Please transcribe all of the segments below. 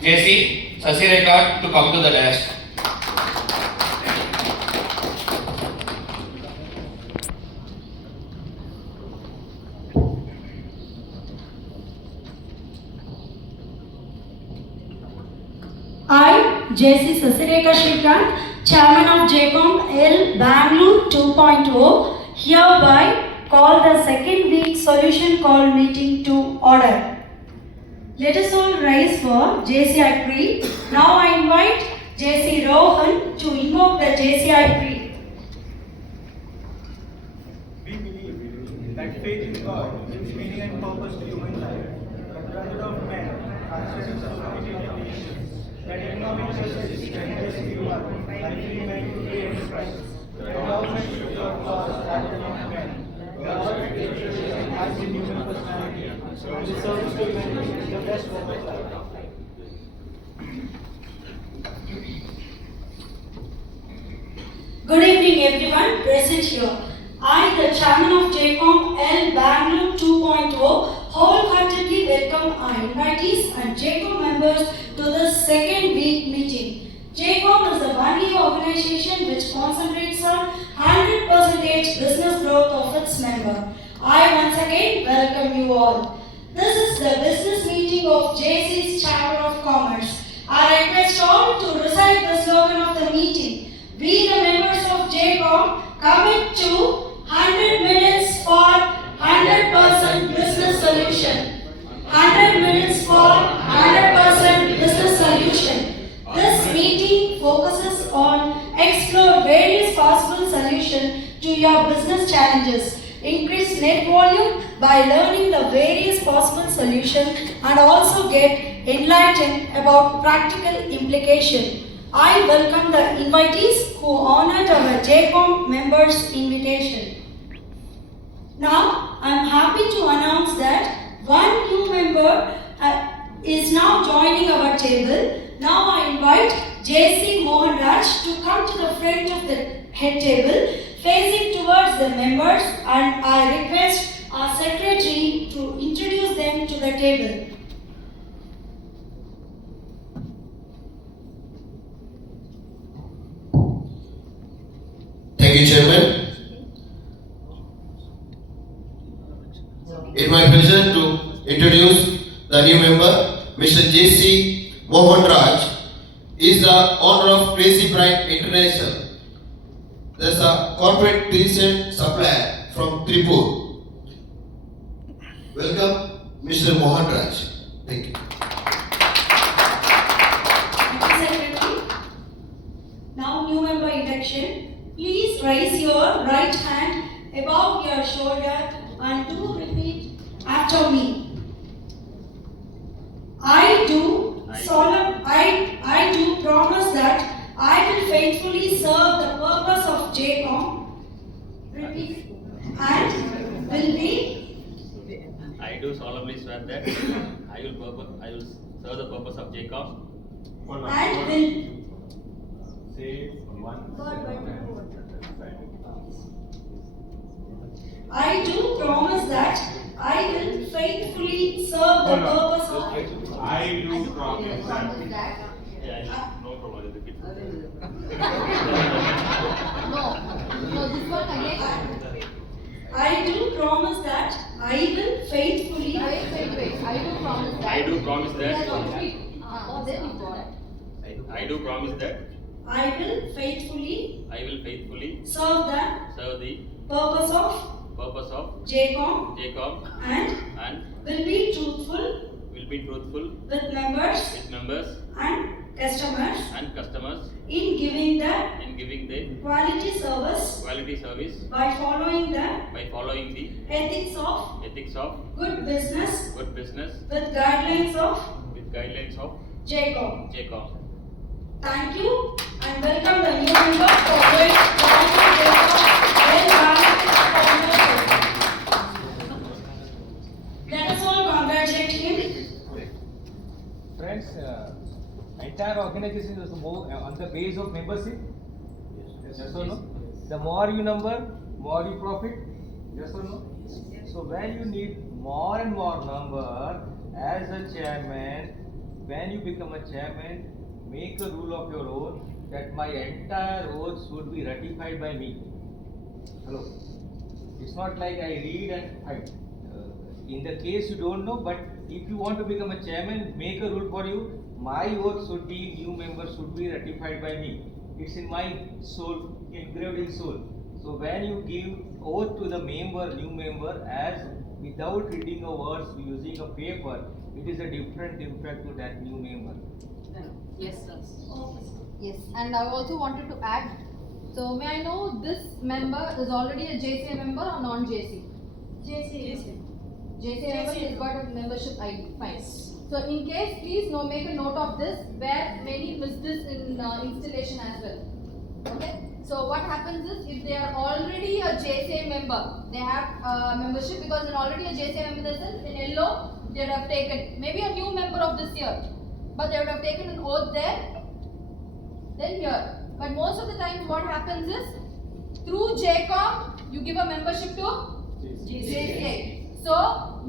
JC Sasirekha to come to the desk. I, JC Sasirekha Shrikant, Chairman of JCOM L Bangalore 2.0, hereby call the second week solution call meeting to order. Let us all rise for JCI Creed. Now I invite JC Rohan to invoke the JCI Creed. We believe that faith in God gives meaning and purpose to human life. The brotherhood of men, conscious of society and nations, that economic justice strengthens human by free men to free enterprise. The government should of laws rather than of men. Government education has in human personality, and the service to humanity is the best work of life. Good evening everyone present here. I, the Chairman of JCOM L Bangalore 2.0, wholeheartedly welcome our invitees and JCOM members to the second week meeting. JCOM is the only organization which concentrates on 100% business growth of its member. I once again welcome you all. This is the business meeting of JC's Chamber of Commerce. I request all to recite the slogan of the meeting. We, the members of JCOM, commit to 100 minutes for 100% business solution. 100 minutes for 100% business solution. This meeting focuses on explore various possible solutions to your business challenges. Increase net volume by learning the various possible solutions and also get enlightened about practical implication. I welcome the invitees who honored our JCOM members' invitation. Now, I am happy to announce that one new member is now joining our table. Now I invite JC Mohan Raj to come to the front of the head table, facing towards the members, and I request our secretary to introduce them to the table. Thank you, Chairman. It's my pleasure to introduce the new member, Mr. J.C. Mohan Raj. He is the owner of Crazy Prime International. There's a corporate decent supplier from Tripur. Welcome, Mr. Mohan Raj. Thank you. Thank you, secretary. Now, new member induction. Please raise your right hand above your shoulder and do repeat after me. I do promise that I will faithfully serve the purpose of JCOM. Repeat. And will be. I do solemnly swear that I will serve the purpose of JCOM. And will. Say one. I do promise that I will faithfully serve the purpose of. I do promise that. Yeah, no problem. Repeat. No, this one again. I do promise that I will faithfully. Wait. I do promise that. I do promise that. Then you got it. I do promise that I will faithfully I will faithfully serve the serve the purpose of purpose of JCOM JCOM and and will be truthful will be truthful with members with members and customers and customers in giving the in giving the quality service quality service by following the by following the ethics of ethics of good business good business with guidelines of with guidelines of JCOM. JCOM. Thank you and welcome the new member for joining Let us all congratulate him. Friends, entire organization is on the base of membership. Yes or no? The more you number, more you profit. Yes or no? So when you need more and more number, as a chairman, when you become a chairman, make a rule of your own that my entire oath should be ratified by me. Hello. It's not like I read and I. In the case you don't know, but if you want to become a chairman, make a rule for you. My oath should be, new members should be ratified by me. It's in my soul, engraved in soul. So when you give oath to the member, new member, as without reading a words, using a paper, it is a different impact to that new member. Yes, sir. Yes, and I also wanted to add, so may I know this member is already a JCA member or non-JC? JC. JCA member, he's got a membership ID, fine. So in case, please make a note of this, where many miss this in installation as well. Okay? So what happens is, if they are already a JCA member, they have membership, because in already a JCA member, in yellow, they would have taken, maybe a new member of this year, but they would have taken an oath there, then here. But most of the times what happens is, through JCOM, you give a membership to JCA. So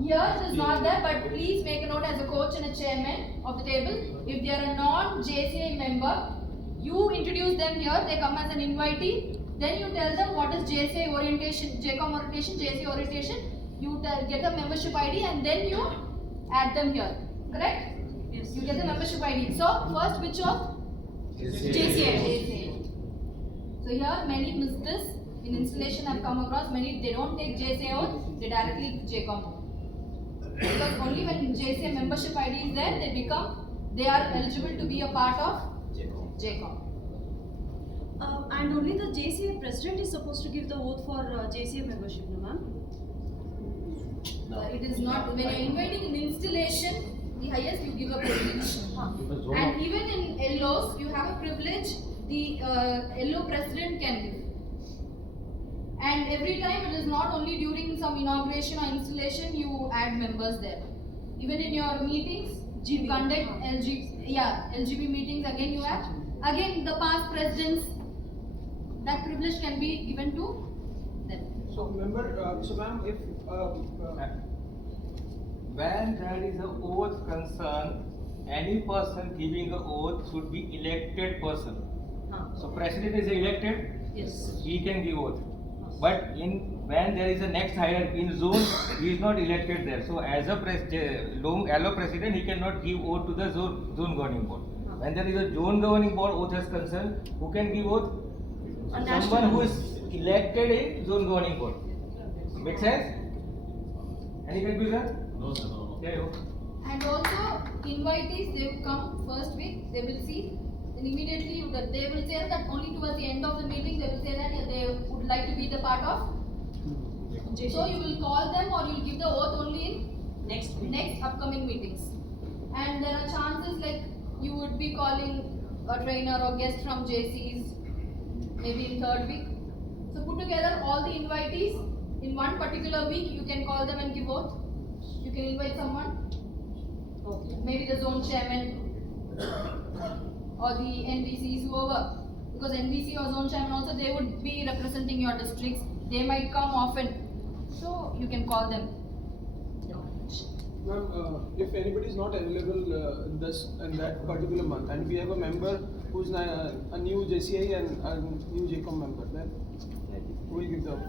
here it is not there, but please make a note as a coach and a chairman of the table. If they are a non-JCA member, you introduce them here, they come as an invitee, then you tell them what is JCA orientation, JCOM orientation, JCA orientation, you get the membership ID and then you add them here, correct? Yes. You get the membership ID. So first which of? JCA. So here many miss this. In installation I've come across many, they don't take JCA oath, they directly JCOM. Because only when JCA membership ID is there, they are eligible to be a part of JCOM. And only the JCA president is supposed to give the oath for JCA membership, no ma'am? It is not, when you are inviting an installation, the highest you give a privilege. And even in LOs, you have a privilege, the LO president can give. And every time it is not only during some inauguration or installation you add members there. Even in your meetings, you conduct LGB meetings, again you add. Again the past presidents, that privilege can be given to them. So ma'am, if When there is an oath concern, any person giving an oath should be elected person. So president is elected, Yes. he can give oath. But when there is a next hierarchy in zone, he is not elected there. So as a LO president, he cannot give oath to the zone governing board. When there is a zone governing board oath has concern, who can give oath? Someone who is elected in zone governing board. Make sense? Any confusion? No, sir, no. Yeah, you. And also invitees, they will come first week, they will see, and immediately they will say that only towards the end of the meeting they will say that they would like to be the part of. So you will call them or you will give the oath only in next upcoming meetings. And there are chances like you would be calling a trainer or guest from JCs maybe in third week. So put together all the invitees in one particular week, you can call them and give oath. You can invite someone. Maybe the zone chairman or the NVCs, whoever. Because NVC or zone chairman also, they would be representing your districts. They might come often. So you can call them. Ma'am, if anybody is not available in that particular month, and we have a member who's a new JCI and a new JCOM member, then who will give the oath?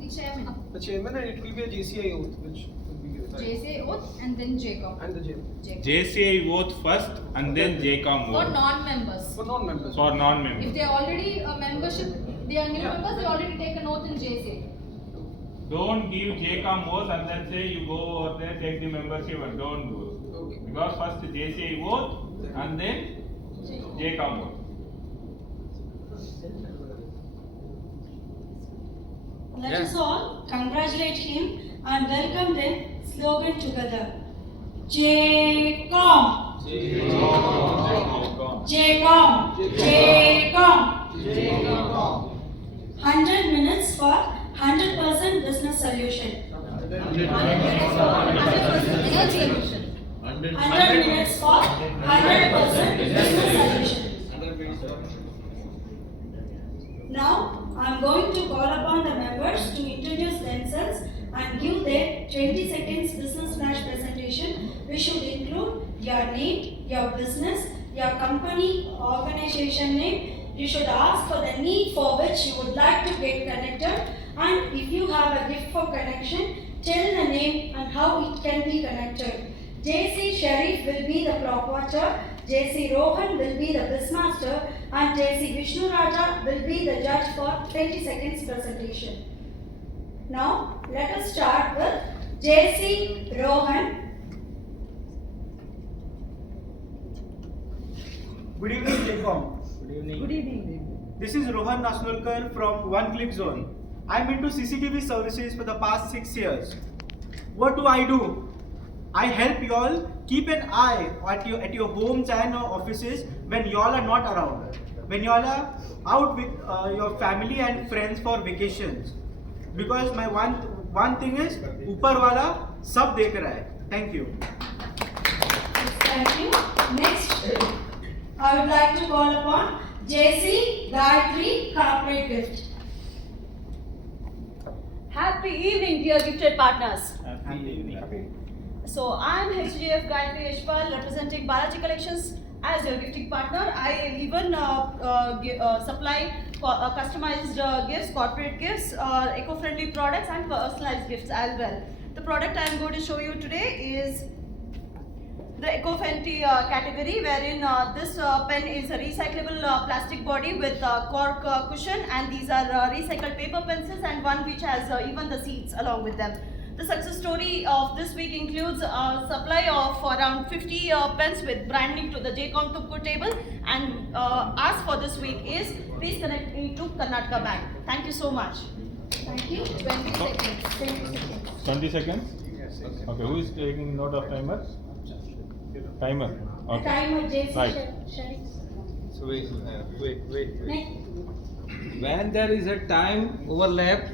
The chairman. The chairman, and it will be a JCI oath which will be given. JCA oath and then JCOM. And the chairman. JCI vote first and then JCOM For vote. non-members. For non-members. For non-members. If they are already a membership, they are new members, they already take an oath in JCA. Don't give JCOM vote and then say you go over there, take the membership and don't do it. Okay. Because first JCI vote and then JCOM vote. Let us all congratulate him and welcome them slogan together. JCOM. JCOM. JCOM. 100 minutes for 100% business solution. 100 minutes for 100% business solution. Now, I am going to call upon the members to introduce themselves and give their 20 seconds business flash presentation, which should include your name, your business, your company, organization name. You should ask for the need for which you would like to get connected, and if you have a gift for connection, tell the name and how it can be connected. JC Sharif will be the clock watcher, JC Rohan will be the Bizmaster, and JC Vishnu Raja will be the judge for 20 seconds presentation. Now, let us start with JC Rohan. Good evening, JCOM. Good evening. This is Rohan Nasnulkar from One Click Zone. I'm into CCTV services for the past 6 years. What do? I help y'all keep an eye at your homes and offices when y'all are not around. When y'all are out with your family and friends for vacations. Because my one thing is, ऊपर वाला सब देख रहा है. Thank you. Thank you. Next, I would like to call upon JC Gayatri Corporate Gift. Happy evening, dear gifted partners. Happy evening. So I'm HGF Gayatri Yashpal representing Balaji Collections as your gifting partner. I even supply customized gifts, corporate gifts, eco-friendly products and personalized gifts as well. The product I am going to show you today is the eco-friendly category, wherein this pen is a recyclable plastic body with cork cushion, and these are recycled paper pencils, and one which has even the seeds along with them. The success story of this week includes a supply of around 50 pens with branding to the JCOM Tupkur table, and ask for this week is please connect me to Karnataka Bank. Thank you so much. Thank you. 20 seconds. 20 seconds. 20 seconds? Okay, who is taking note of timer? Timer. The Okay. timer, JC Right. Sharif. So wait. Next. When there is a time overlap,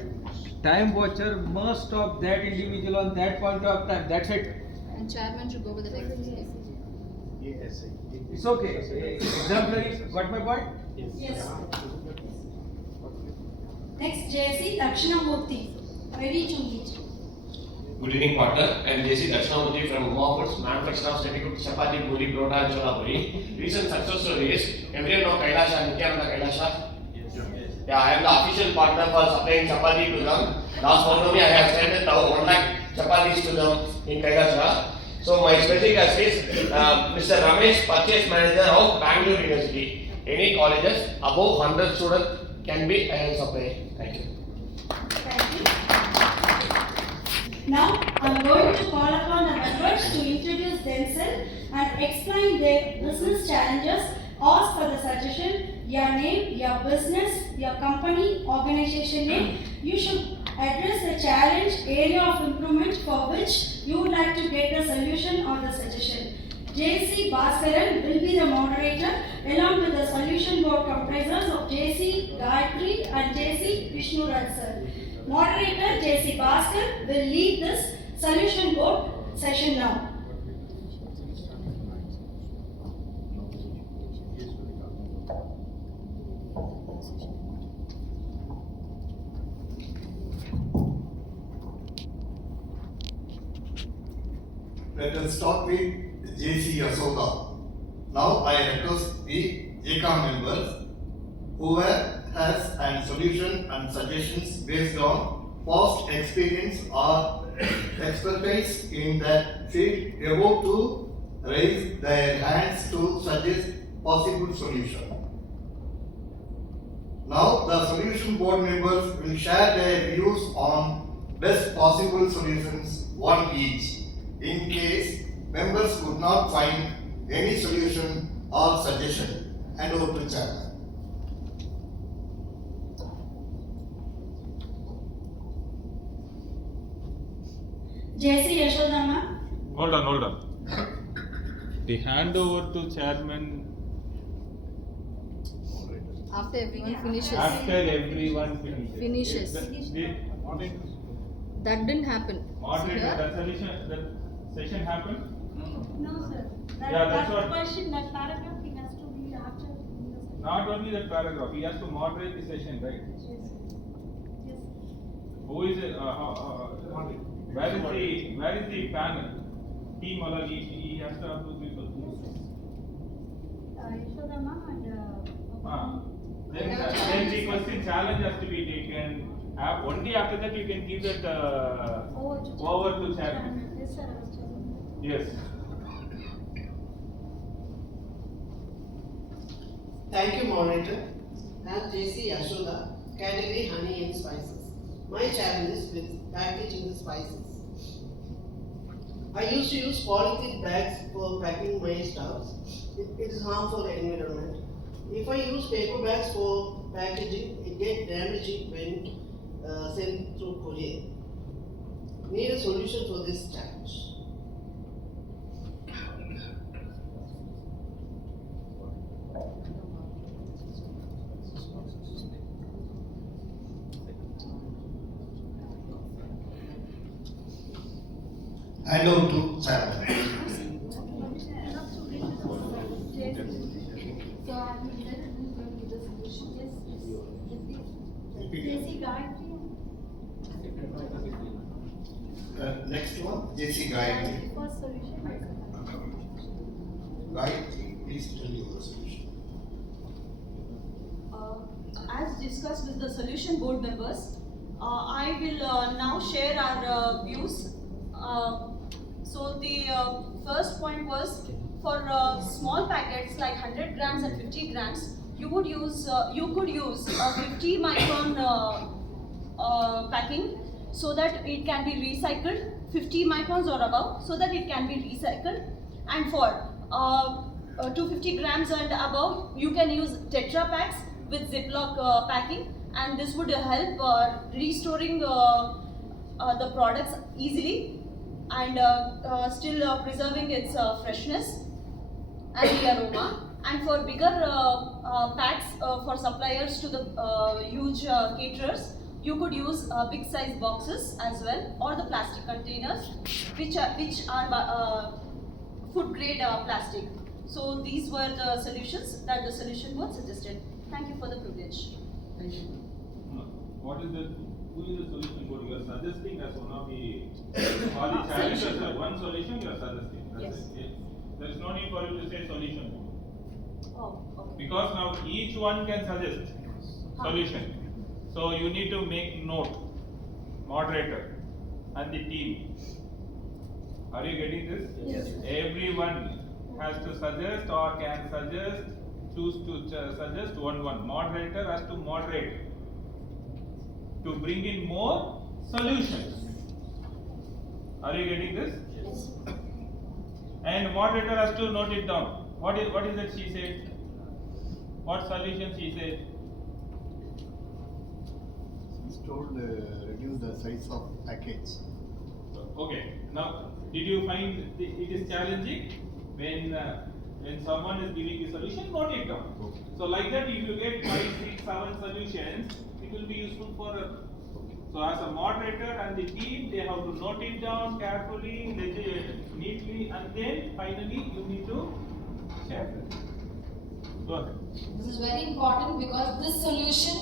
time watcher must stop that individual on that point of time. That's it. And chairman should go with the next case. It's okay. Exemplary. Got my point? Yes. Next, JC Dakshinamurthy. Ready to meet. Good evening, partner. I'm JC Dakshinamurthy from Uma Foods, manufacturer of static chapati, puri, prota, and chola puri. Recent success story is everyone know Kailasha, Nityananda Kailasha. Yeah, I am the official partner for supplying chapati to them. Last Purnami, I have sent now 1 lakh chapatis to them in Kailasha. So my special guest is Mr. Ramesh, purchase manager of Bangalore University. Any colleges above 100 students can be supplied. Thank you. Thank you. Now, I am going to call upon the members to introduce themselves and explain their business challenges. Ask for the suggestion, your name, your business, your company, organization name. You should address the challenge, area of improvement for which you would like to get the solution or the suggestion. JC Bhaskaran will be the moderator along with the solution board comprisers of JC Gayatri and JC Vishnu Raj sir. Moderator JC Bhaskar will lead this solution board session now. Let us start with JC Yasoda. Now I request the JCOM members whoever has a solution and suggestions based on past experience or expertise in that field about to raise their hands to suggest possible solution. Now the solution board members will share their views on best possible solutions, one each. In case members could not find any solution or suggestion, hand over to chairman. JC Yashodama. Hold on. The handover to chairman After everyone finishes. after everyone Finishes. That didn't happen. Moderator, Here, that session happened? No, sir. Yeah, that's what- question, that paragraph, he has to be after. Not only that paragraph, he has to moderate the session, right? Yes. Who is it? Where is the panel? Team already, he has to have 2 people. Then the question challenge has to be taken. Only after that you can give that over to chairman. Yes, sir. Yes. Thank you, moderator. I'm JC Yashoda, category honey and spices. My challenge is with packaging the spices. I used to use polythene bags for packing my stuffs. It is harmful for the environment. If I use paper bags for packaging, it gets damaging when sent through courier. Need a solution for this challenge. Hand over to chairman. So have you decided who's going to give the solution? Yes. JC Gayatri. Next one, JC Gayatri. First solution. Gayatri, please tell your solution. As discussed with the solution board members, I will now share our views. So the first point was for small packets like 100 grams and 50 grams, you could use a 50 micron packing so that it can be recycled, 50 microns or above, so that it can be recycled. And for 250 grams and above, you can use Tetra packs with Ziploc packing, and this would help restoring the products easily and still preserving its freshness and the aroma. And for bigger packs for suppliers to the huge caterers, you could use big size boxes as well, or the plastic containers which are food grade plastic. So these were the solutions that the solution board suggested. Thank you for the privilege. What is the, who is the solution board? You are suggesting as one of the, all the challenges are one solution you are suggesting. That's Yes. it. There is no need for you to say solution board. Oh, okay. Because now each one can suggest solution. So you need to make note, moderator and the team. Are you getting this? Yes. Everyone has to suggest or can suggest, choose to suggest one. Moderator has to moderate to bring in more solutions. Are you getting this? Yes. And moderator has to note it down. What is it she said? What solution she said? He's told reduce the size of package. Okay. Now, did you find it is challenging when someone is giving the solution? Note it down. Okay. So like that, if you get 5, 6, 7 solutions, it will be useful for us. So as a moderator and the team, they have to note it down carefully, neatly, and then finally you need to share it. Go ahead. This is very important because this solution,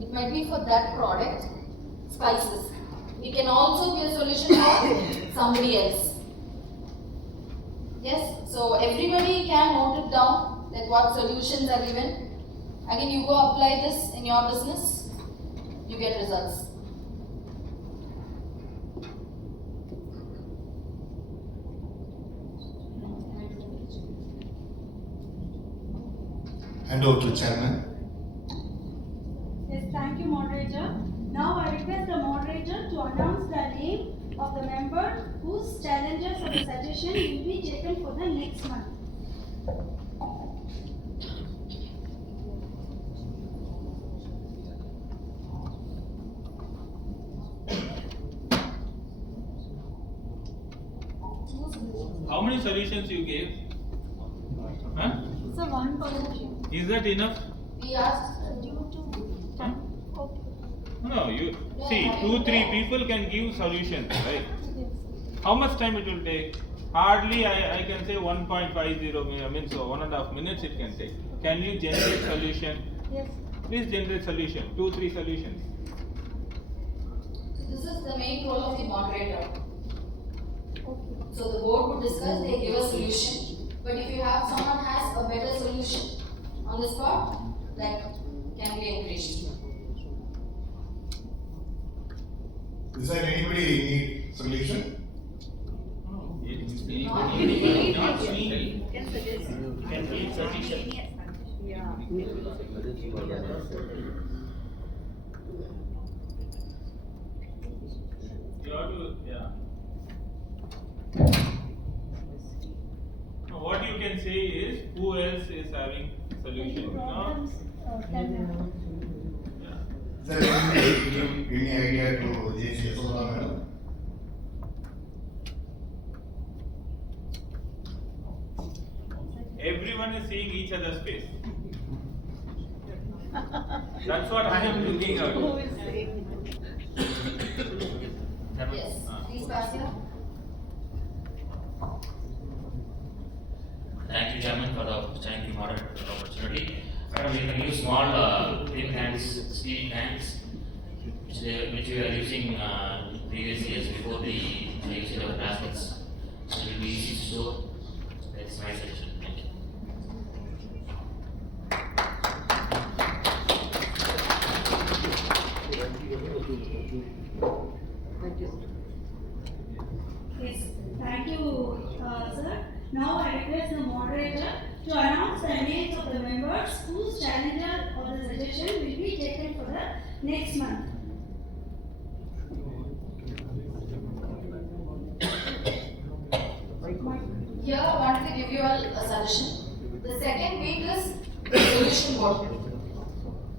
it might be for that product, spices. It can also be a solution for somebody else. Yes, so everybody can note it down, like what solutions are given. Again, you go apply this in your business, you get results. Hand over to chairman. Yes, thank you, moderator. Now I request the moderator to announce the name of the member whose challenges or the suggestion will be taken for the next month. How many solutions you gave? Huh? So one solution. Is that enough? We asked Huh? No, you see, 2-3 people can give solutions, right? How much time it will take? Hardly I can say 1.50, I mean, so 1.5 minutes it can take. Can you generate solution? Yes. Please generate solution, 2-3 solutions. This is the main role of the moderator. So the board would discuss, they give a solution. But if you have someone has a better solution more that can be encouraged. Is there anybody need solution? Not me. Can be sufficient. You have to, yeah. Now, what you can say is, who else is having solution, no? Is there anybody give any idea to JC Yasoda madam? Everyone is seeing each other's face. That's what I am looking at. Yes, please pass it. Thank you, Chairman, for the opportunity, moderator, for the opportunity. Madam, we can use small tin cans, steel cans, which we are using previous years before the usage of plastics. So it will be easy to store. That's my suggestion. Thank you. Yes, thank you, sir. Now I request the moderator to announce the names of the members whose challenger or the suggestion will be taken for the next month. Here I wanted to give you a suggestion. The second week is the solution board.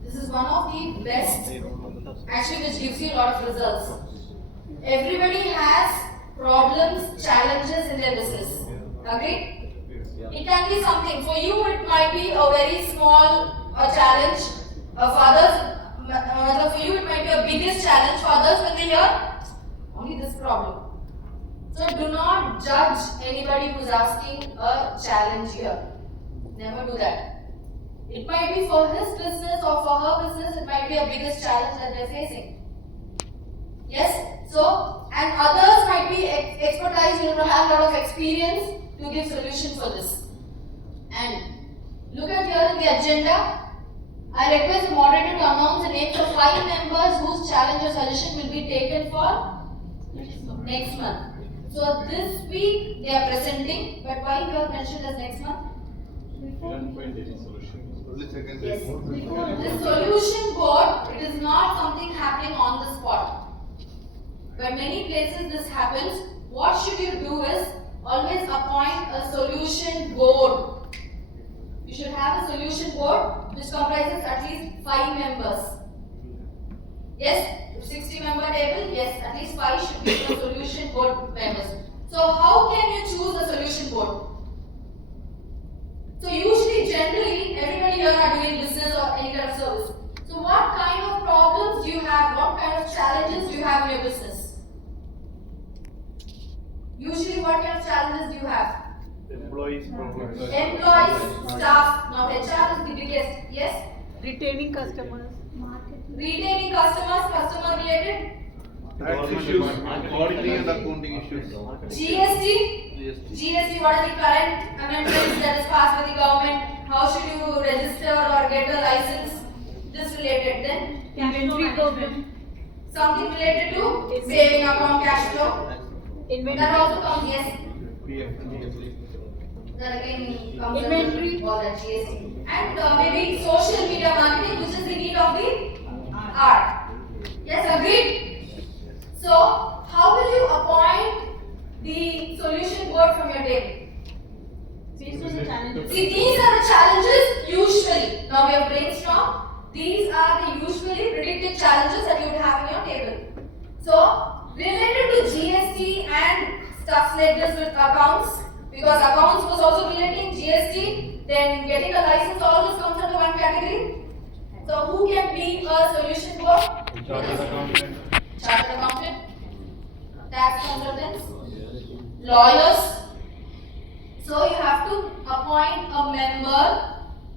This is one of the best, actually which gives you a lot of results. Everybody has problems, challenges in their business. Agree? It can be something. For you it might be a very small challenge. For others, for you it might be a biggest challenge. For others, when they hear only this problem. So do not judge anybody who's asking a challenge here. Never do that. It might be for his business or for her business, it might be a biggest challenge that they're facing. Yes? So, and others might be expertise, have a lot of experience to give solution for this. And look at here in the agenda. I request the moderator to announce the names of 5 members whose challenge or suggestion will be taken for next month. So this week they are presenting, but why you have mentioned as next month? Yes. The solution board, it is not something happening on the spot. But many places this happens. What should you do is always appoint a solution board. You should have a solution board which comprises at least 5 members. Yes, 60-member table, yes, at least 5 should be the solution board members. So how can you choose a solution board? So usually, generally, everybody here are doing business or any kind of service. So what kind of problems do you have? What kind of challenges do you have in your business? Usually, what kind of challenges do you have? Employees, Employees, staff. Now HR is the biggest. Yes? Retaining customers. Retaining customers, customer related. tax issues, auditing and accounting issues. GST, what are the current amendments that is passed by the government? How should you register or get a license? This related. Then Inventory program. something related to saving account, cash flow. That also comes, yes. That again comes under all that GST. And maybe social media marketing, which is the need of the hour. Yes, agreed? So, how will you appoint the solution board from your table? These were the challenges. See, these are the challenges usually. Now we have brainstormed. These are the usually predicted challenges that you would have in your table. So, related to GST and stuff like this with accounts, because accounts was also relating GST, then getting a license, all this comes under one category. So, who can be a solution board? Chartered accountant. Chartered accountant, tax consultants, lawyers. So you have to appoint a member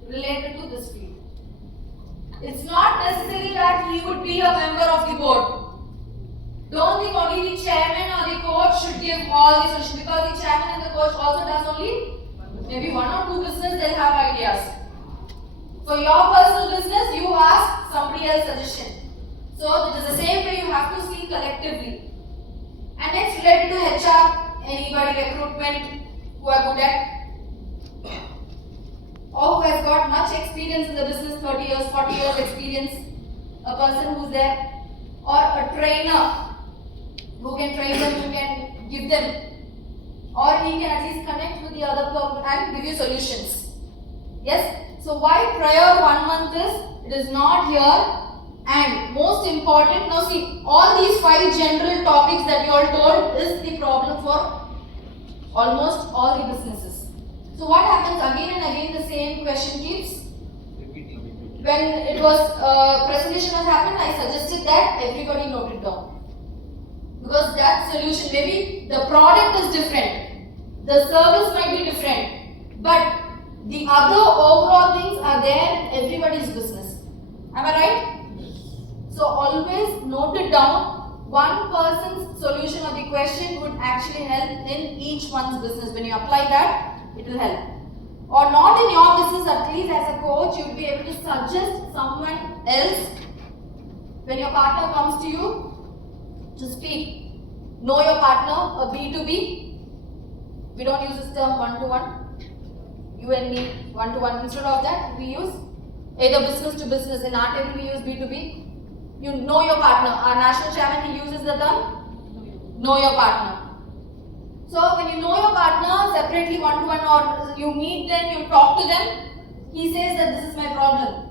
related to this field. It's not necessary that he would be a member of the board. Don't think only the chairman or the coach should give all the solutions, because the chairman and the coach also does only maybe 1 or 2 business, they'll have ideas. For your personal business, you ask somebody else's suggestion. So it is the same way you have to see collectively. And next, related to HR, anybody recruitment who are good at, or who has got much experience in the business, 30 years, 40 years experience, a person who's there, or a trainer who can train them, who can give them, or he can at least connect with the other person and give you solutions. Yes? So why prior 1 month is, it is not here. And most important, now see, all these 5 general topics that you all told is the problem for almost all the businesses. So what happens again and again, the same question keeps. When it was presentation was happened, I suggested that everybody note it down. Because that solution, maybe the product is different, the service might be different, but the other overall things are there in everybody's business. Am I right? So always note it down. One person's solution of the question would actually help in each one's business. When you apply that, it will help. Or not in your business, at least as a coach, you will be able to suggest someone else when your partner comes to you to speak. Know your partner, a B2B. We don't use this term one-to-one. You and me, one-to-one. Instead of that, we use either business to business. In our table, we use B2B. You know your partner. Our national chairman, he uses the term know your partner. So when you know your partner separately, one-to-one, or you meet them, you talk to them, he says that this is my problem.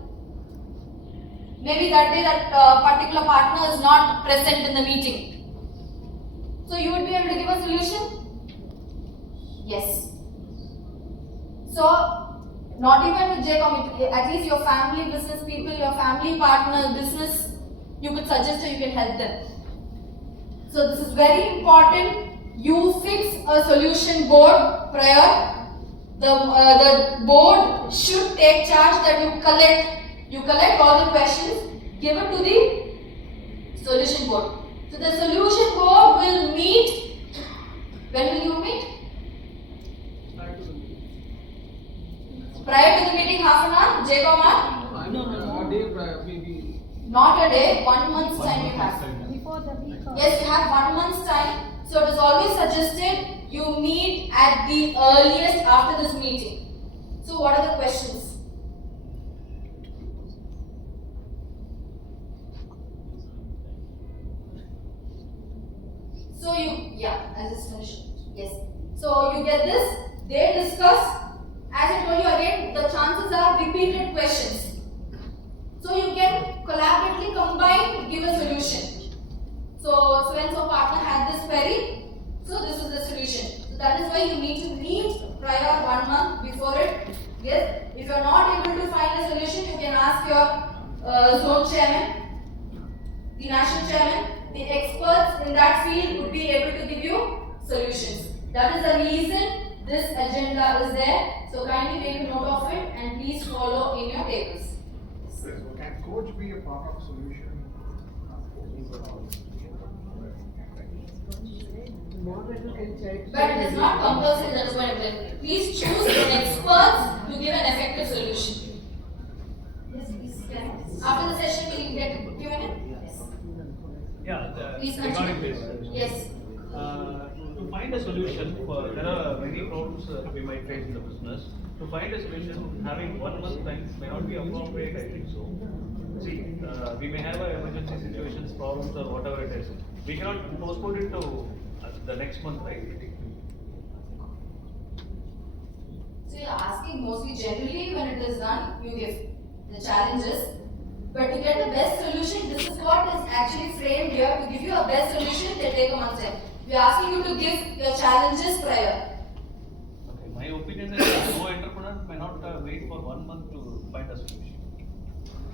Maybe that day that particular partner is not present in the meeting. So you would be able to give a solution? Yes. So not even with JCOM, at least your family business people, your family partner business, you could suggest or you can help them. So this is very important. You fix a solution board prior. The board should take charge that you collect all the questions, give it to the solution board. So the solution board will meet. When will you meet? Prior to the meeting, half an hour, JCOM hour? No, a day prior, maybe. Not a day, 1 month's time you have. Before the week of. Yes, you have 1 month's time. So it is always suggested you meet at the earliest after this meeting. So what are the questions? So I'll just finish. Yes. So you get this, they discuss. As I told you again, the chances are repeated questions. So you can collaboratively combine, give a solution. So and so partner had this query, so this is the solution. So that is why you need to meet prior 1 month before it. Yes, if you are not able to find a solution, you can ask your zone chairman, the national chairman. The experts in that field would be able to give you solutions. That is the reason this agenda is there. So kindly make a note of it and please follow in your tables. Can coach be a part of solution? But it is not compulsory, that is what I'm telling you. Please choose experts to give an effective solution. Yes, please. After the session, will you get Q&A? Yes. Yeah, Please regarding continue. this. Yes. To find a solution for, there are many problems we might face in the business. To find a solution, having 1 month time may not be appropriate, I think so. See, we may have emergency situations, problems or whatever it is. We cannot postpone it to the next month, right? So you're asking mostly generally when it is done, you give the challenges. But to get the best solution, this is what is actually framed here. To give you a best solution, they take a month's time. We are asking you to give your challenges prior. Okay, my opinion is that no entrepreneur may not wait for 1 month to find a solution.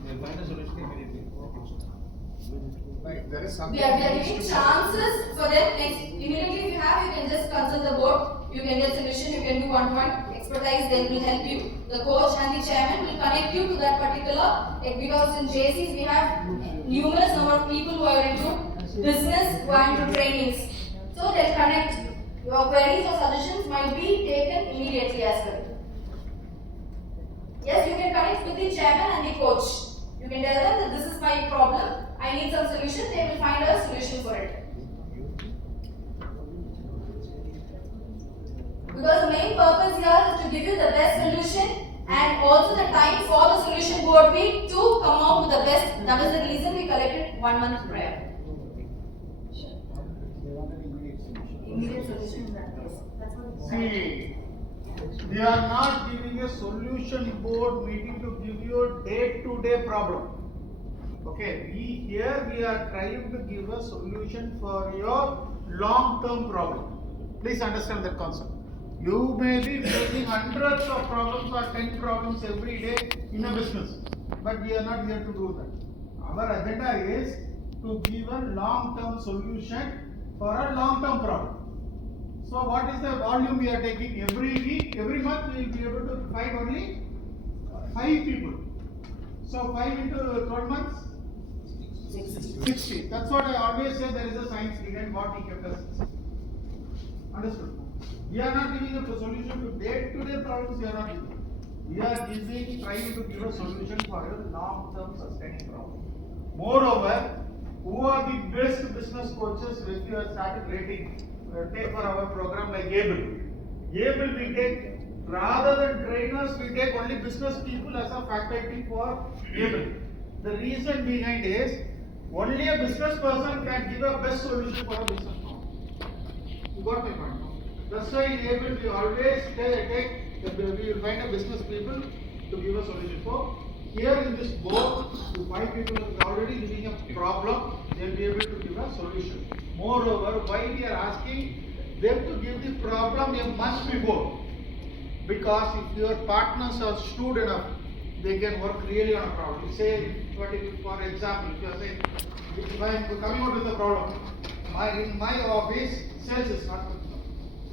They will find a solution immediately. Like there is something. We are giving chances for them. Immediately if you have, you can just consult the board. You can get solution, you can do one-to-one expertise, they will help you. The coach and the chairman will connect you to that particular, because in JCs we have numerous number of people who are into business, who are into trainings. So they'll connect. Your queries or suggestions might be taken immediately as well. Yes, you can connect connect with the chairman and the coach. You can tell them that this is my problem, I need some solution, they will find a solution for it. Because the main purpose here is to give you the best solution and also the time for the solution board week to come out with the best. That is the reason we collected 1 month prior. Immediate solution in that case. That's what it is. See, we are not giving a solution board meeting to give you a day-to-day problem. Okay, we are trying to give a solution for your long-term problem. Please understand that concept. You may be facing hundreds of problems or 10 problems every day in a business, but we are not here to do that. Our agenda is to give a long-term solution for a long-term problem. So what is the volume we are taking every week? Every month we will be able to find only 5 people. So 5 into 12 months? 60. That's what I always say, there is a science behind what we kept us. Understood? We are not giving a solution to day-to-day problems, we are not giving. We are trying to give a solution for a long-term sustaining problem. Moreover, who are the best business coaches which we have started rating? Take for our program like Able. Able we take, rather than trainers, we take only business people as a faculty for Able. The reason behind is, only a business person can give a best solution for a business problem. You got my point? That's why in Able we always we will find a business people to give a solution for. Here in this board, to 5 people are already giving a problem, they will be able to give a solution. Moreover, why we are asking them to give the problem a month before? Because if your partners are shrewd enough, they can work really on a problem. Say, for example, if you are saying, if I am coming out with a problem, in my office, sales is not good.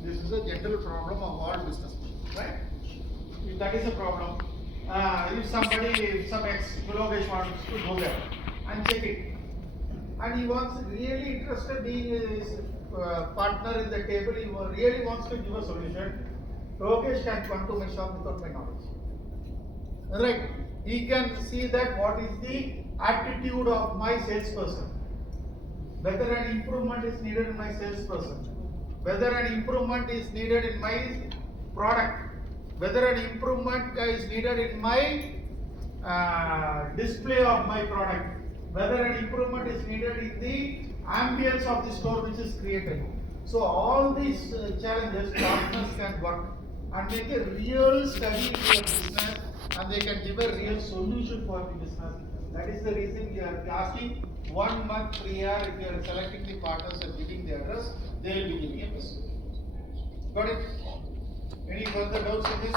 This is a general problem of all business people, right? If that is a problem, if some ex-Logesh wants to go there and check it, and he wants really interested being his partner in the table, he really wants to give a solution, Logesh can come to my shop without my knowledge. Right? He can see that what is the attitude of my salesperson, whether an improvement is needed in my salesperson, whether an improvement is needed in my product, whether an improvement is needed in my display of my product, whether an improvement is needed in the ambience of the store which is created. So all these challenges partners can work and make a real study in your business, and they can give a real solution for the business. That is the reason we are asking 1 month prior. If you are selecting the partners and giving the address, they will be giving a message. Got it? Any further doubts in this?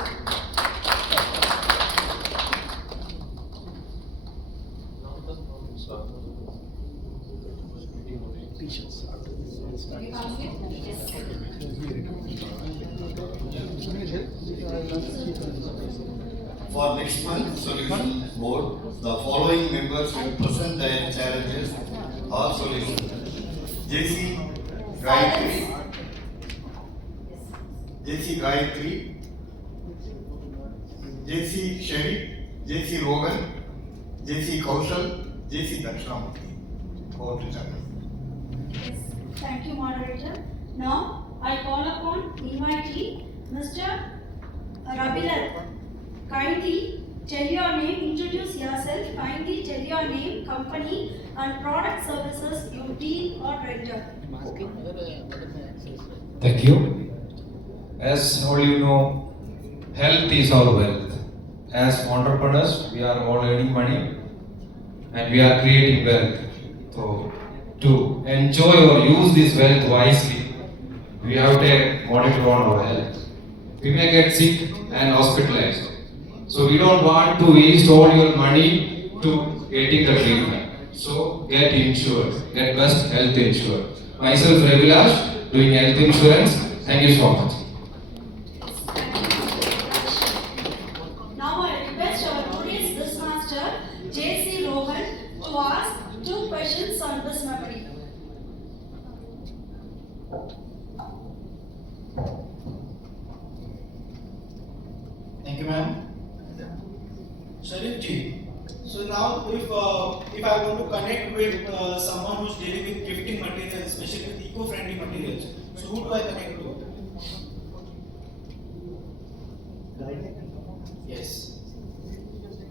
For next month's solution board, the following members will present their challenges or solutions. JC Gayatri, JC Sherry, JC Rogan, JC Kaushal, JC Dakshinamurthy. Over to Chairman. Yes, thank you, moderator. Now, I call upon invitee Mr. Rabilal. Kindly tell your name, introduce yourself, kindly tell your name, company and product services you deal or render. Thank you. As all you know, health is our wealth. As entrepreneurs, we are all earning money and we are creating wealth. So, to enjoy or use this wealth wisely, we have to monitor on our health. We may get sick and hospitalized. So we don't want to waste all your money to getting the treatment. So get insured, get best health insured. Myself Ravilash, doing health insurance. Thank you so much. Now I request our today's Quizmaster, JC Rohan, to ask 2 questions on this memory. Thank you, ma'am. Sharif ji, so now if I want to connect with someone who's dealing with gifting materials, especially with eco-friendly materials, so who do I connect to? Yes.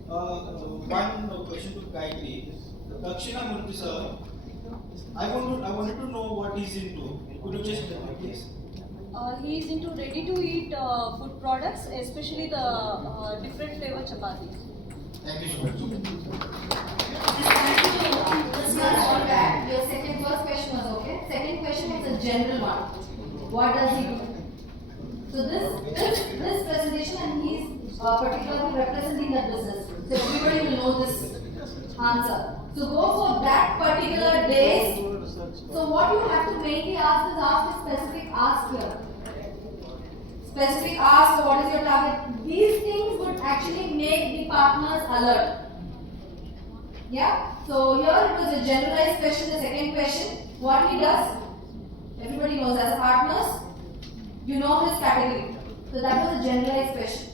One question to Gayatri. Dakshina Murthy sir, I wanted to know what he's into. Could you just tell me please? He is into ready-to-eat food products, especially the different flavor chapatis. Thank you so much. This was all bad. Your first question was okay. Second question was a general one. What does he do? So this presentation, and he's particularly representing that business. So everybody will know this answer. So go for that particular days. So what you have to mainly ask is ask a specific ask here. Specific ask, what is your target? These things would actually make the partners alert. Yeah? So here it was a generalized question, the second question. What he does, everybody knows as a partners, you know his category. So that was a generalized question.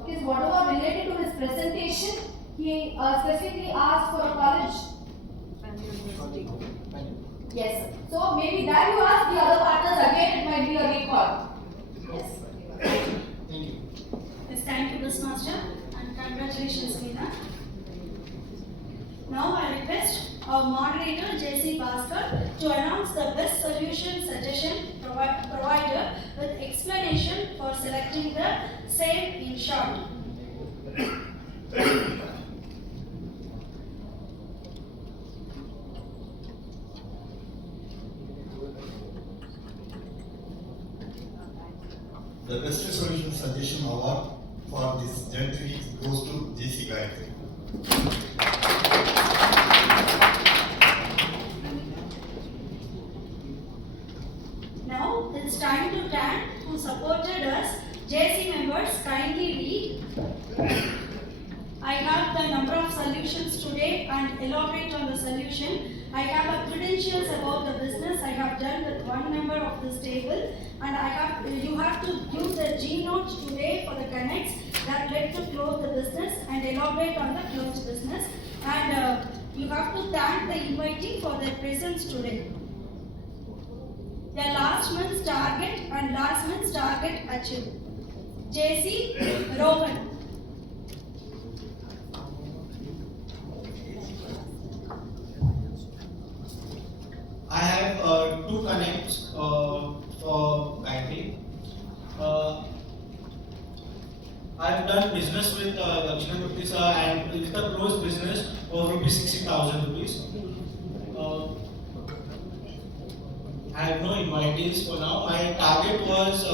Okay, so whatever related to his presentation, he specifically asked for a college. Yes. So maybe that you ask the other partners again, it might be a recall. Yes. Yes, thank you, Ms. Master, and congratulations, Meena. Now I request our moderator, J.C. Bhaskar, to announce the best solution suggestion provider with explanation for selecting the same in short. The best solution suggestion award for this joint week goes to J.C. Gayatri. Now it's time to thank who supported us. JC members, kindly read. I have the number of solutions today and elaborate on the solution. I have a credentials about the business I have done with one member of this table, and you have to use the G notes today for the connects that led to close the business and elaborate on the closed business. And you have to thank the invitee for their presence today. The last month's target and last month's target achieved. JC Rohan. I have two connects for Gayatri. I have done business with Dakshina Murthy sir, and it's the closed business of 60,000 rupees. I have no invitees for now. My target was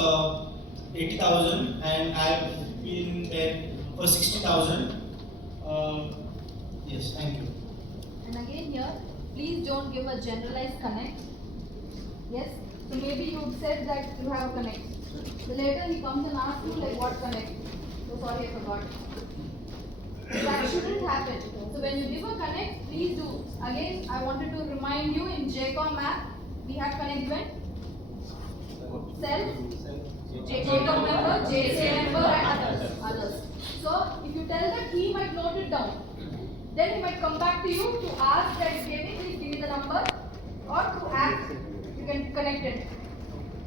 80,000 and I have been there for 60,000. Yes, thank you. And again here, please don't give a generalized connect. Yes? So maybe you said that you have a connect. So later he comes and asks you like what connect. So sorry, I forgot. That shouldn't happen. So when you give a connect, please do. Again, I wanted to remind you in JCOM app, we have connect when? Self, JCOM member, JCA member and others. So if you tell that, he might note it down. Then he might come back to you to ask that please give me the number, or to ask you can connect it.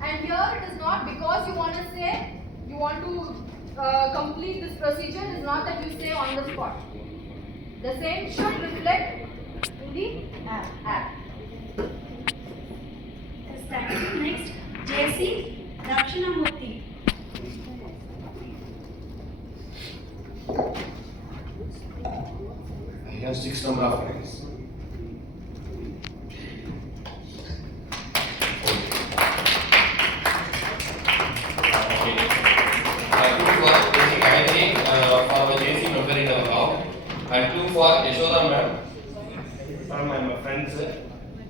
And here it is not because you want to say, you want to complete this procedure, it is not that you say on the spot. The same should reflect in the app. Yes, thank you. Next, JC Dakshinamurthy. I have 6 number of friends. And 2 for Yashoda ma'am from my friends,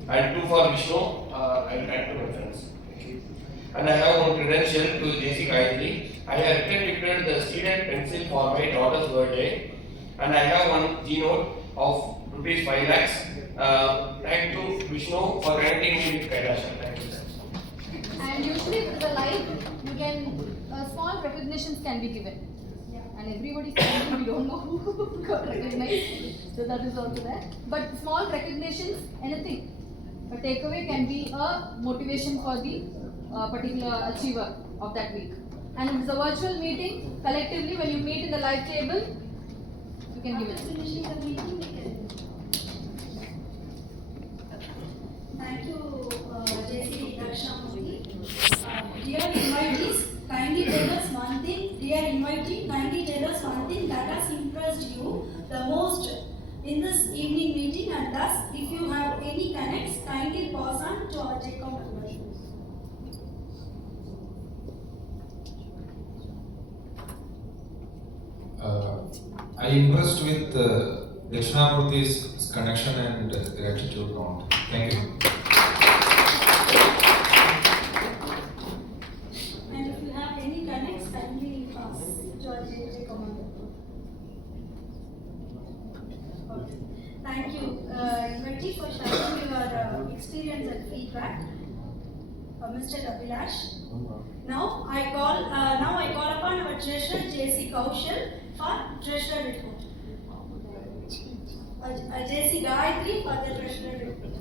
and 2 for Vishnu, I will add to my friends. And I have one credential to J.C. Gayatri. I have written the student pencil for my daughter's birthday, and I have one G-note of rupees 5 lakhs. Thank to Vishnu for granting me with Kailasha. Thank you, sir. And usually with the live, you can small recognitions can be given. and everybody standing, we don't know who got recognized, so that is also there. But small recognitions, anything, a takeaway can be a motivation for the particular achiever of that week. And if it's a virtual meeting, collectively when you meet in the live table, you can give it. Finishing the meeting, we can. Thank you, JC Dakshinamurthy. Dear invitees, kindly tell us one thing. Dear invitee, kindly tell us one thing that has impressed you the most in this evening meeting, and thus, if you have any connects, kindly pass on to our JCOM members. I impressed with Dakshinamurthy's connection and gratitude note. Thank you. And if you have any connects, kindly pass to our JCOM members. Okay. Thank you, invitee, for sharing your experience and feedback. Mr. Abhilash. Now I call upon our treasurer JC Kaushal for treasurer report. JC Gayatri for the treasurer report.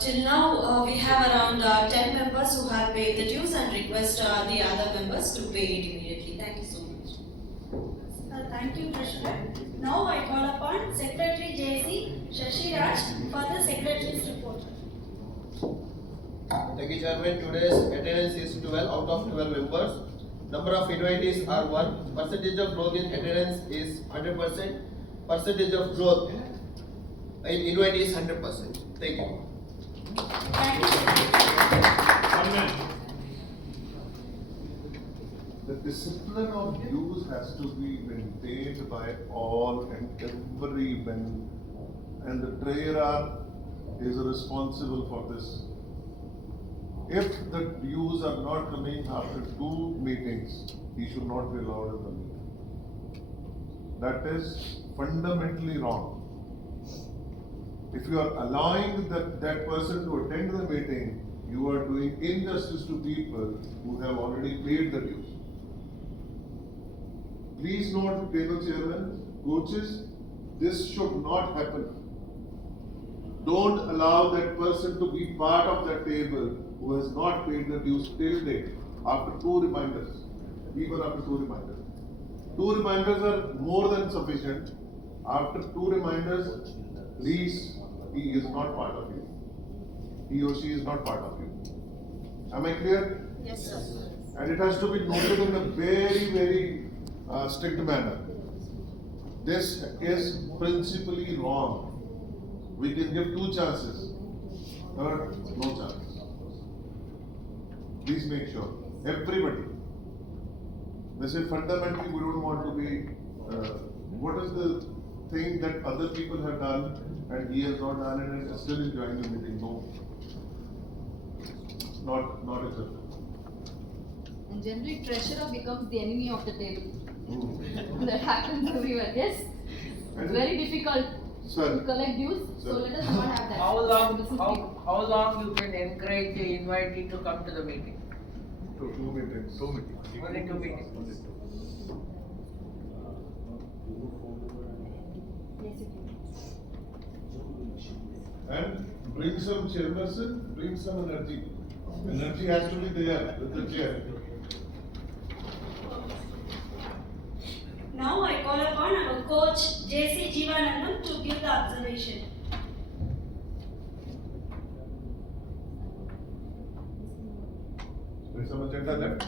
Till now, we have around 10 members who have paid the dues and request the other members to pay it immediately. Thank you so much. Thank you, treasurer. Now I call upon Secretary JC Shashi Raj for the secretary's report. Thank you, Chairman. Today's attendance is 12 out of 12 members. Number of invitees are 1. Percentage of growth in attendance is 100%. Percentage of growth in invitees is 100%. Thank you. The discipline of use has to be maintained by all and everyone, and the treasurer is responsible for this. If the dues are not coming after 2 meetings, he should not be allowed in the meeting. That is fundamentally wrong. If you are allowing that person to attend the meeting, you are doing injustice to people who have already paid the dues. Please note, table chairman, coaches, this should not happen. Don't allow that person to be part of that table who has not paid the dues till date, after 2 reminders, even after 2 reminders. 2 reminders are more than sufficient. After 2 reminders, please, he is not part of you. He or she is not part of you. Am I clear? Yes, sir. And it has to be noted in a very, very strict manner. This is principally wrong. We can give 2 chances. Third, no chance. Please make sure. Everybody. They say fundamentally we don't want to be, what is the thing that other people have done and he has not done it and still enjoying the meeting? No. Not acceptable. And generally, treasurer becomes the enemy of the table. That happens everywhere. Yes, it's very difficult to collect dues. So let us not have that. How long you can encourage the invitee to come to the meeting? 2 meetings. 2 meetings. Only 2 meetings. And bring some chairperson, bring some energy. Energy has to be there with the chair. Now I call upon our coach JC Jeevanandam to give the observation. There is some agenda left.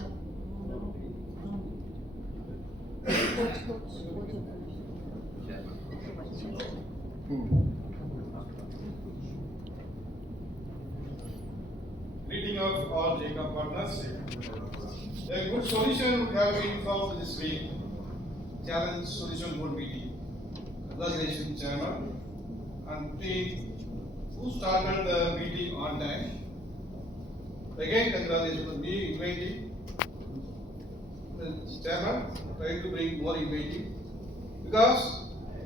Greeting of all JCOM partners. A good solution would have been found this week. Challenge Solution Board meeting. Congratulations, Chairman and team who started the meeting on time. Again, congratulations to me inviting. The Chairman trying to bring more inviting because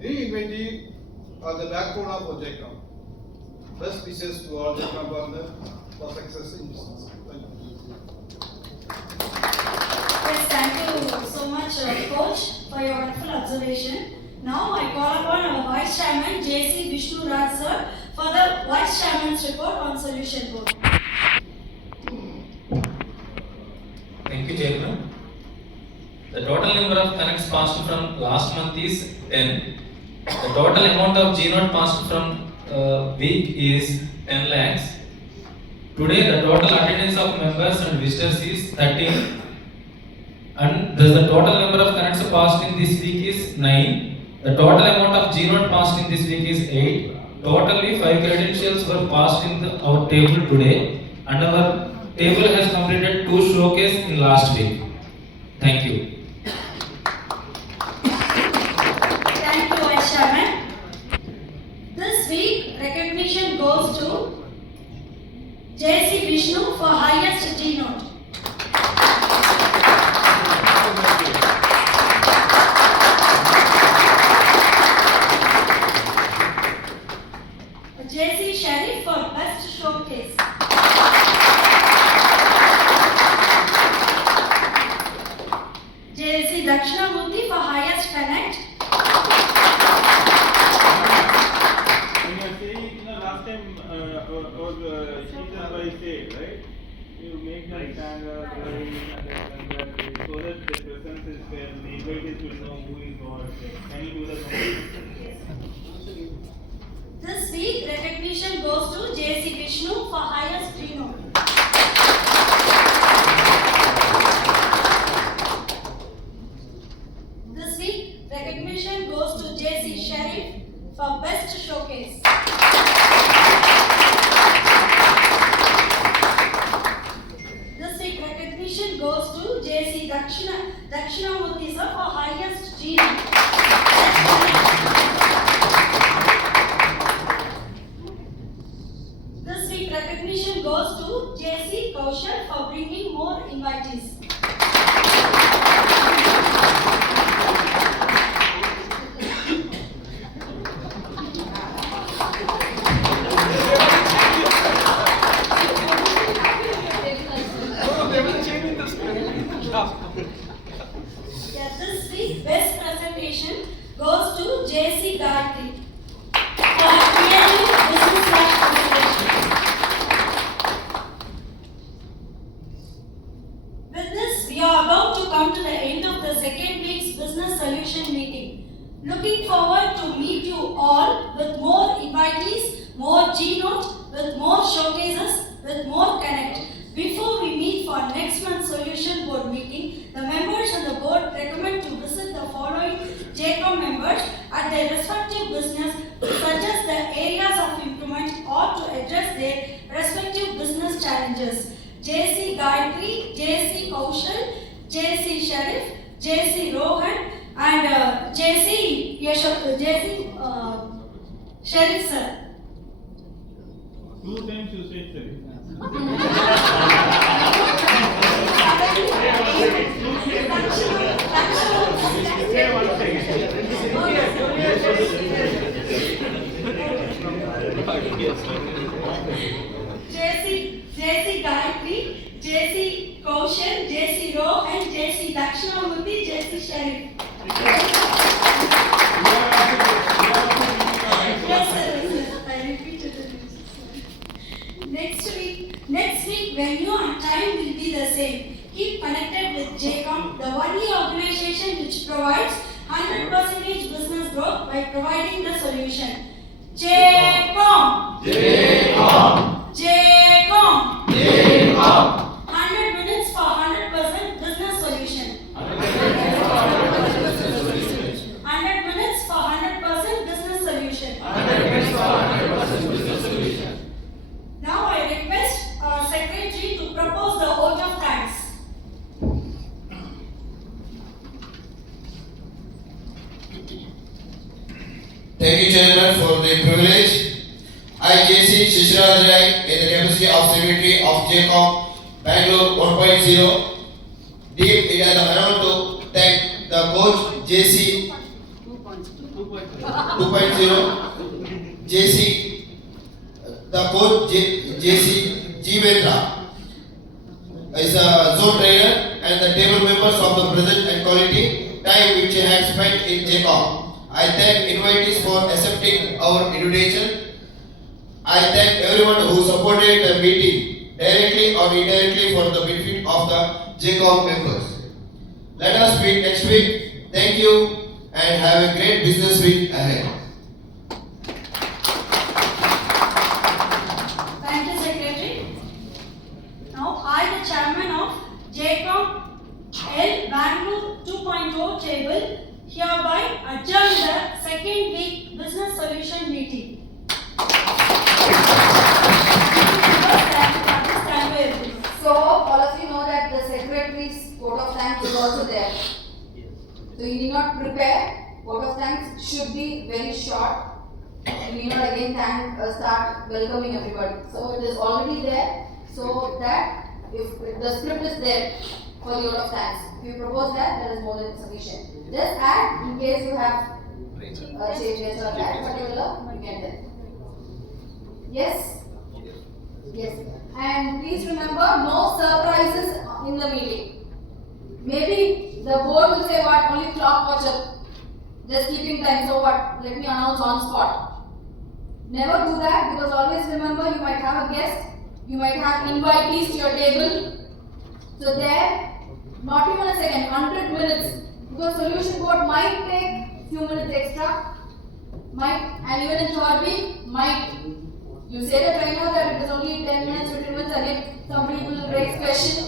new inviting are the backbone of our JCOM. Best wishes to all JCOM partners for success in business. Thank you. Yes, thank you, much, Coach, for your wonderful observation. Now I call upon our Vice Chairman J.C. Vishnu Raj sir for the Vice Chairman's report on Solution Board. Thank you, Chairman. The total number of connects passed from last month is 10. The total amount of G-Note passed from week is 10 lakhs. Today, the total attendance of members and visitors is 13. And thus the total number of connects passed in this week is 9. The total amount of G-Note passed in this week is 8. Totally 5 credentials were passed in our table today, and our table has completed 2 showcase in last week. Thank you. Thank you, Vice Chairman. This week, recognition goes to J.C. Vishnu for highest G-Note. J.C. Sharif for best showcase. J.C. Dakshinamurthy for highest connect. When you are saying, last time, or season by state, right? You make them stand up, so that the presence is there, the invitees will know who is what. Can you do that? This week, recognition goes to J.C. Vishnu for highest G-Note. This week, recognition goes to J.C. Sharif for best showcase. This week, recognition goes to J.C. Dakshinamurthy sir for highest G-Note. This week, recognition goes to J.C. Kaushal for bringing more invitees. Yeah, this week, best presentation goes to J.C. Gayatri for her creative business life presentation. With this, we are about to come to the end of the second week's business solution meeting. Looking forward to meet you all with more invitees, more G-Note, with more showcases, with more connect. Before we meet for next month's solution board meeting, the members on the board recommend to visit the following JCOM members at their respective business to suggest the areas of improvement or to address their respective business challenges. J.C. Gayatri, J.C. Kaushal, J.C. Sharif, J.C. Rohan, and J.C. Sharif sir. 2 times you said Sharif. J.C. Gayatri, J.C. Kaushal, J.C. Rohan, J.C. Dakshinamurthy, J.C. Sharif. Yes, sir. I repeated it. Next week, venue and time will be the same. Keep connected with JCOM, the only organization which provides 100% business growth by providing the solution. JCOM! JCOM! JCOM! JCOM! 100 minutes for 100% business solution. 100 minutes for 100% business solution. 100 minutes for 100% business solution. Now I request our secretary to propose the vote of thanks. Thank you, Chairman, for the privilege. I, J.C. Shishiraj Rai, in the capacity of Secretary of JCOM Bangalore 1.0, deem it as an honor to thank the coach J.C. 2.0, J.C. the coach J.C. Jivendra is a zone trainer, and the the table members of the present and quality time which you have spent in JCOM. I thank invitees for accepting our invitation. I thank everyone who supported the meeting directly or indirectly for the benefit of the JCOM members. Let us meet next week. Thank you and have a great business week ahead. Thank you, Secretary. Now, I, the Chairman of JCOM L Bangalore 2.0 table, hereby adjourn the second week business solution meeting. So all of you know that the secretary's vote of thanks is also there. So you need not prepare. Vote of thanks should be very short. You need not again start welcoming everybody. So it is already there. So that if the script is there for the vote of thanks, if you propose that, that is more than sufficient. Just add in case you have changes or that particular, you can tell. Yes? Yes. And please remember, no surprises in the meeting. Maybe the board will say what, only clock watcher, just keeping time, so what, let me announce on spot. Never do that, because always remember you might have a guest, you might have invitees to your table. So there, not even a second, 100 minutes, because solution board might take few minutes extra, might, and even in third week, might. You say the trainer that it is only 10 minutes, 15 minutes, again somebody will raise question.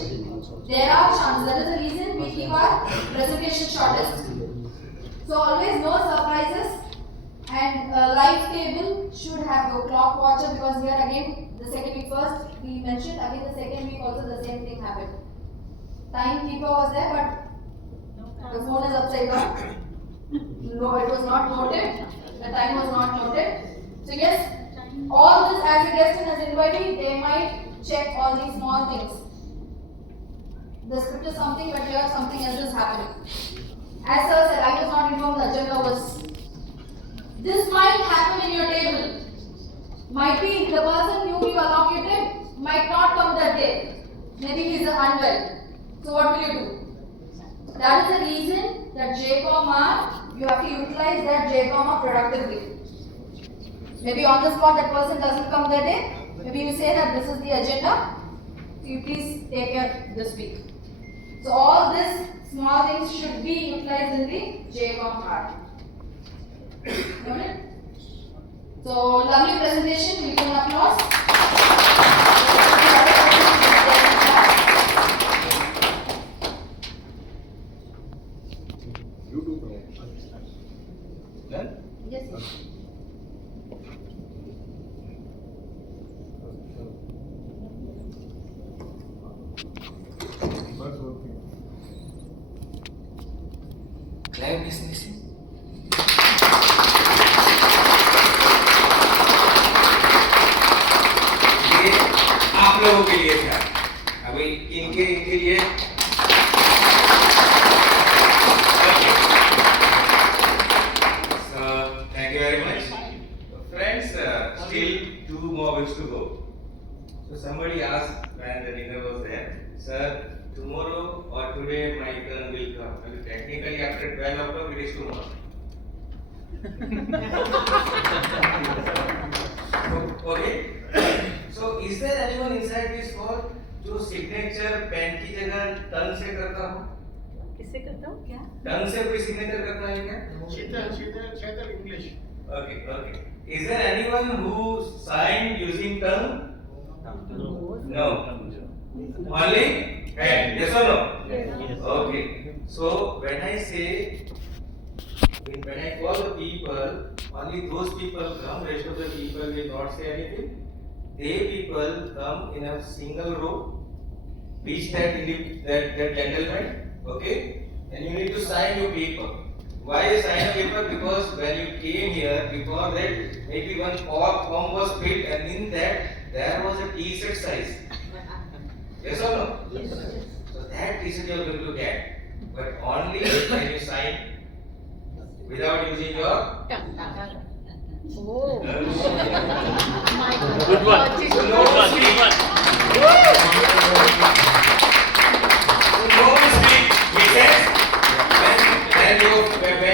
There are chances. That is the reason we keep our presentation shortest. So always no surprises, and live table should have the clock watcher, because here again the second week first we mentioned, again the second week also the same thing happened. Timekeeper was there, but the phone is upside down. No, it was not noted. The time was not noted. So yes, all this as a guest and as invitee, they might check all these small things. The script is something, but here something else is happening. As sir said, I was not informed the agenda was. This might happen in your table. Might be the person you allocated might not come that day. Maybe he is unwell. So what will you do? That is the reason that JCOM you have to utilize that JCOM productively. Maybe on the spot that person doesn't come that day. Maybe you say that this is the agenda. So you please take care this week. So all these small things should be utilized in the JCOM part. Noted? So lovely presentation. We give an applause. Yes. Live business. ये आप लोगों के लिए था, अभी इनके लिए thank you very much. Friends, still 2 more weeks to go. So somebody asked when the dinner was there, sir, tomorrow or today my turn will come. Well, technically after 12 o'clock it is tomorrow. Okay. So is there anyone inside this hall जो signature pen की जगह टंग से करता हो? किससे करता हूँ क्या? टंग से कोई signature करता है क्या? Chetal English. Okay. Is there anyone who signed using tongue? No. Only pen. Yes or no? Yes. Okay. So when I say, when I call the people, only those people come. Rest of the people will not say anything. They people come in a single row. Reach that gentleman. Okay. And you need to sign your paper. Why sign a paper? Because when you came here, before that, maybe one form was filled, and in that there was a T-shirt size. Yes or no? Yes. So that T-shirt you are going to get, but only when you sign without using your tongue. Oh. Good one. Good one.